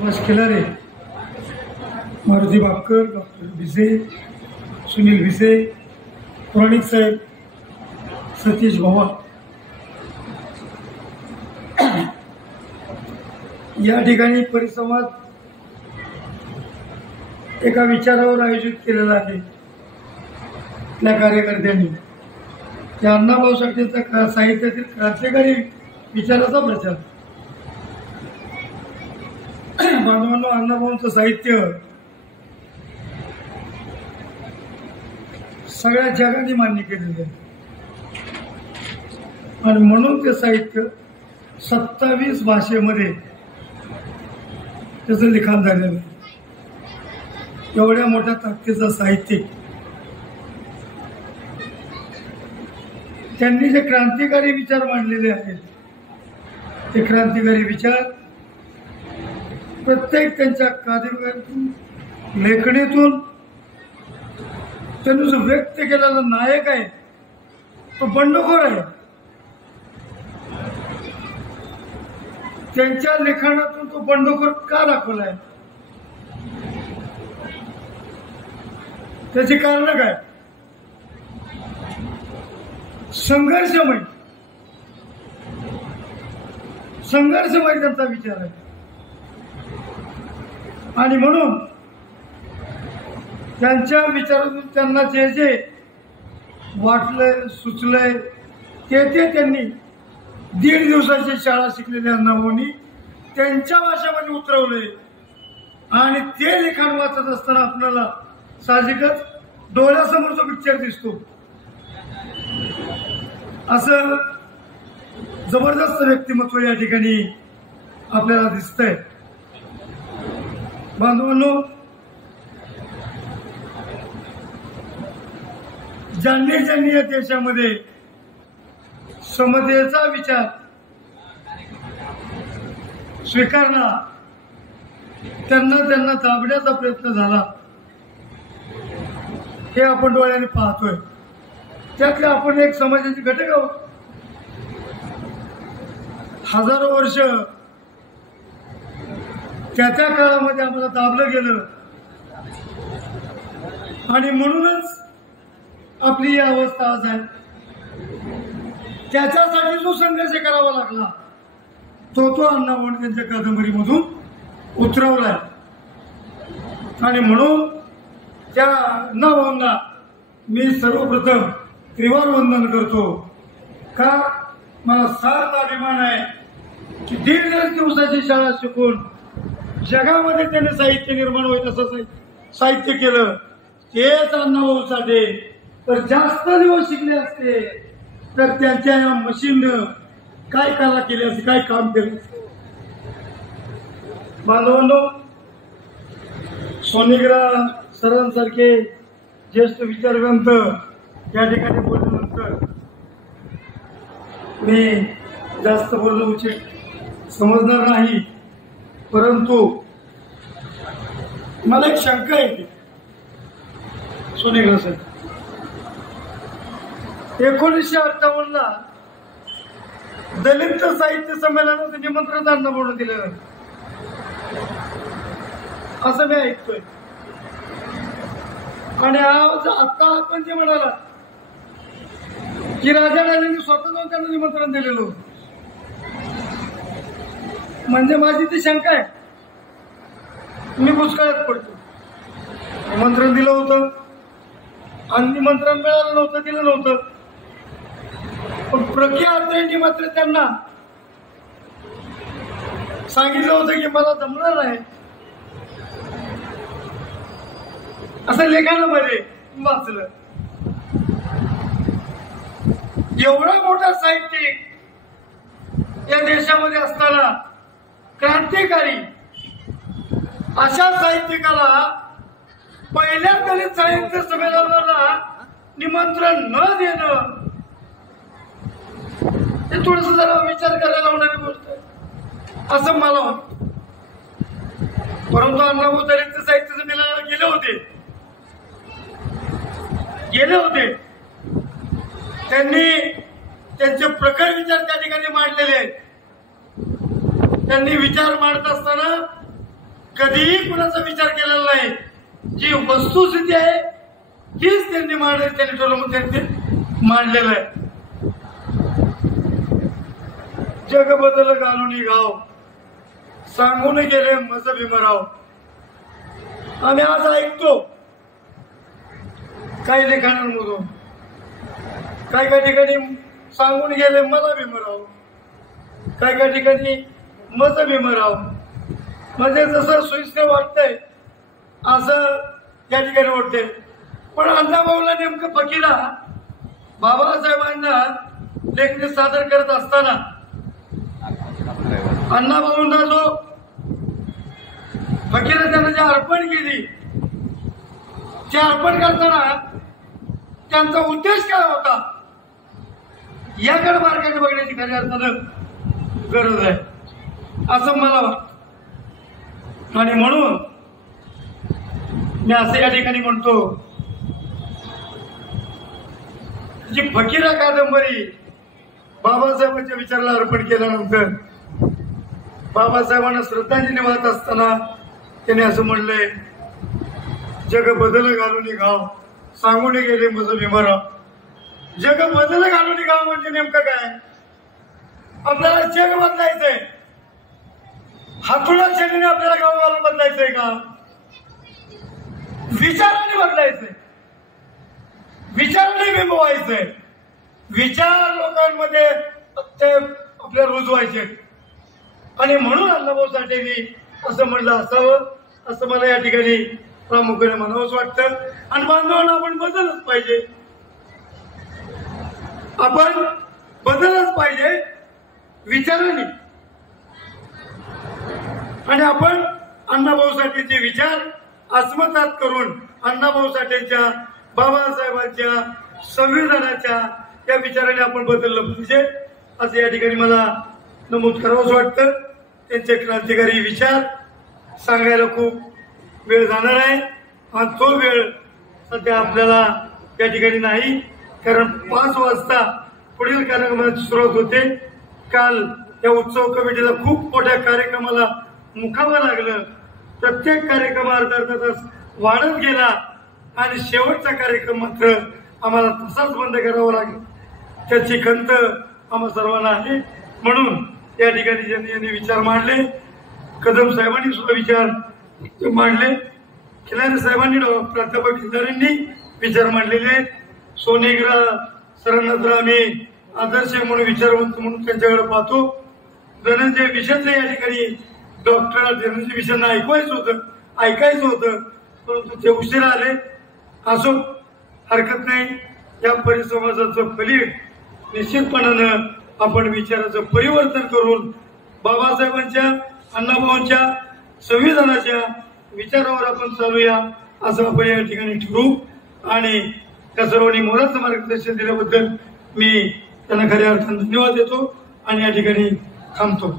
Khilare, Maruti Bapkar, doctor Bhise, Sunil Bhise, पुराणिक साहेब, सतीश भवा या ठिकाणी परिसंवाद एका विचारावर आयोजित केलेला आहे. त्या कार्यकर्त्यांनी त्या अण्णाभाऊ साठेंचा साहित्यातील क्रांतिकारी विचाराचा प्रचार. बांधवांनो, अण्णाभाऊंचं साहित्य सगळ्या जगाने मान्य केलेलं आहे आणि म्हणून ते साहित्य 27 भाषेमध्ये त्याचं लिखाण झालेलं आहे. एवढ्या मोठ्या ताकदीचं साहित्य त्यांनी जे क्रांतिकारी विचार मांडलेले आहेत, ते क्रांतिकारी विचार प्रत्येक त्यांच्या कादंबरीतून, लेखणीतून त्यांनी जो व्यक्त केलेला नायक आहे तो बंडखोर आहे. त्यांच्या लिखाणातून तो बंडखोर का दाखवलाय, त्याची कारण काय? संघर्षमय त्यांचा विचार आहे आणि म्हणून त्यांच्या विचारातून त्यांना जे जे वाटलंय, सुचलंय ते त्यांनी 1.5 दिवसाची शाळा शिकलेल्या अण्णाभाऊंनी त्यांच्या भाषेमध्ये उतरवले आणि ते लिखाण वाचत असताना आपल्याला साहजिकच डोळ्यासमोरचा पिक्चर दिसतो. असं जबरदस्त व्यक्तिमत्व या ठिकाणी आपल्याला दिसतंय. बांधवांनो, ज्यांनी या देशामध्ये समतेचा विचार स्वीकारला त्यांना दाबण्याचा प्रयत्न झाला, हे आपण डोळ्याने पाहतोय. त्यातले आपण एक समाजाचे घटक आहोत. हजारो वर्ष त्या काळामध्ये आम्हाला दाबलं गेलं आणि म्हणूनच आपली ही अवस्था आज आहे. त्याच्यासाठी जो संघर्ष करावा लागला तो अण्णाभाऊ त्यांच्या कादंबरीमधून उतरवलाय आणि म्हणून त्या अण्णाभाऊंना मी सर्वप्रथम त्रिवार वंदन करतो. का? मला सार्थ अभिमान आहे की 1.5 दिवसाची शाळा शिकून जगामध्ये त्याने साहित्य निर्माण होईल असं साहित्य केलं. तेच अण्णाभाऊ साठे तर जास्त दिवस शिकले असते तर त्यांच्या या मशीननं काय कला केली असते, काय काम केलं असते. बांधवांनो, सोनेग्रा सरांसारखे ज्येष्ठ विचारवंत या ठिकाणी बोलल्यानंतर मी जास्त बोलणं उचित समजणार नाही, परंतु मला एक शंका येते. सोनेग्रा सर 1958 दलित साहित्य संमेलनाचं निमंत्रण अण्णाभाऊंना दिलं असं मी ऐकतोय आणि आज आता आपण जे म्हणाला की राजाराजांनी स्वतः जाऊन त्यांना निमंत्रण दिलेलं होतं, म्हणजे माझी ती शंका आहे. मी भूतकाळात पडतो. निमंत्रण दिलं होतं आणि निमंत्रण मिळालं नव्हतं, दिलं नव्हतं. पण प्रज्ञा अत्रेंनी मात्र त्यांना सांगितलं होतं की मला जमणार आहे. असं लेखनामध्ये वाचलं. एवढा मोठा साहित्यिक या देशामध्ये असताना क्रांतिकारी अशा साहित्यिकाला पहिल्या दलित साहित्य संमेलनाला निमंत्रण न देणं हे थोडस जरा विचार करायला होणारी गोष्ट आहे असं मला वाटतं. परंतु अण्णाभाऊ दलित साहित्य संमेलनाला गेले होते. त्यांनी त्यांचे प्रखर विचार त्या ठिकाणी मांडलेले आहेत. त्यांनी विचार मांडत असताना कधीही कुणाचा विचार केलेला नाही. जी वस्तुस्थिती आहे तीच त्यांनी मांडलेलं आहे. जग बदल घालून गाव सांगून गेले मज भीमराव. आम्ही आज ऐकतो काही लिखाणांमधून, काही ठिकाणी सांगून गेले मला भीमराव, काही ठिकाणी मज भीमराव. म्हणजे जसं सोयीस्कर वाटतंय असं या ठिकाणी वाटते. पण अण्णाभाऊला नेमकं फकीरा बाबासाहेबांना लेखणी सादर करत असताना अण्णाभाऊंना जो फकीरा त्यांना जे अर्पण केली, ते अर्पण करताना त्यांचा उद्देश काय होता याकडे मार्गाने बघण्याची खऱ्या अर्थानं गरज आहे असं मला वाटतं. आणि म्हणून मी असं या ठिकाणी म्हणतो, जी फकीरा कादंबरी बाबासाहेबांच्या विचाराला अर्पण केल्यानंतर बाबासाहेबांना श्रद्धांजली वाहत असताना त्याने असं म्हणलंय, जग बदल घालून गाव सांगून गेले मज भीमराव. जग बदल घालून गाव म्हणजे नेमकं काय? आपल्याला जग बदलायचंय, हातुळा शैलीने आपल्याला गाव घालून बदलायचंय का? विचाराने बदलायचंय, विचाराने बिंबवायचंय. विचार लोकांमध्ये ते आपल्याला रुजवायचे. आणि म्हणून अण्णाभाऊ साठेंनी असं म्हणलं असावं असं मला या ठिकाणी प्रामुख्याने म्हणावंच वाटतं. आणि बांधवांना आपण बदलच पाहिजे, आपण बदलच पाहिजे विचाराने. आणि आपण अण्णाभाऊ साठेंचे विचार आत्मसात करून अण्णाभाऊ साठेंच्या बाबासाहेबांच्या संविधानाच्या या विचाराने आपण बदललं पाहिजे असं या ठिकाणी मला नमूद करावंच वाटतं. त्यांचे क्रांतिकारी विचार सांगायला खूप वेळ जाणार आहे आणि तो वेळ सध्या आपल्याला या ठिकाणी नाही, कारण 5 वाजता पुढील कार्यक्रमाची सुरुवात होते. काल या उत्सव कमिटीला खूप मोठ्या कार्यक्रमाला मुकावं लागलं. प्रत्येक कार्यक्रम अर्धा तास वाढत गेला आणि शेवटचा कार्यक्रम मात्र आम्हाला तसाच बंद करावा लागला. त्याची खंत आम्हा सर्वांना आहे. म्हणून या ठिकाणी ज्यांनी विचार मांडले, कदम साहेबांनी सुद्धा विचार मांडले, खिलारे साहेबांनी प्राध्यापक खिलारेंनी विचार मांडलेले आहेत. सोनेग्रा सरांना तर आम्ही आदर्श म्हणून विचारवंत म्हणून त्यांच्याकडे पाहतो. धनंजय विषयाचं या ठिकाणी डॉक्टर धनंजय विषयांना ऐकायचं होतं परंतु ते उशिरा आले. असो, हरकत नाही. या परिसमाजाचं फलित निश्चितपणानं आपण विचाराचं परिवर्तन करून बाबासाहेबांच्या अण्णाभाऊंच्या संविधानाच्या विचारावर आपण चालूया असं आपण या ठिकाणी ठरवू. आणि त्या सर्वांनी मोलाचं मार्गदर्शन दिल्याबद्दल मी त्यांना खऱ्या अर्थाने धन्यवाद देतो आणि या ठिकाणी थांबतो.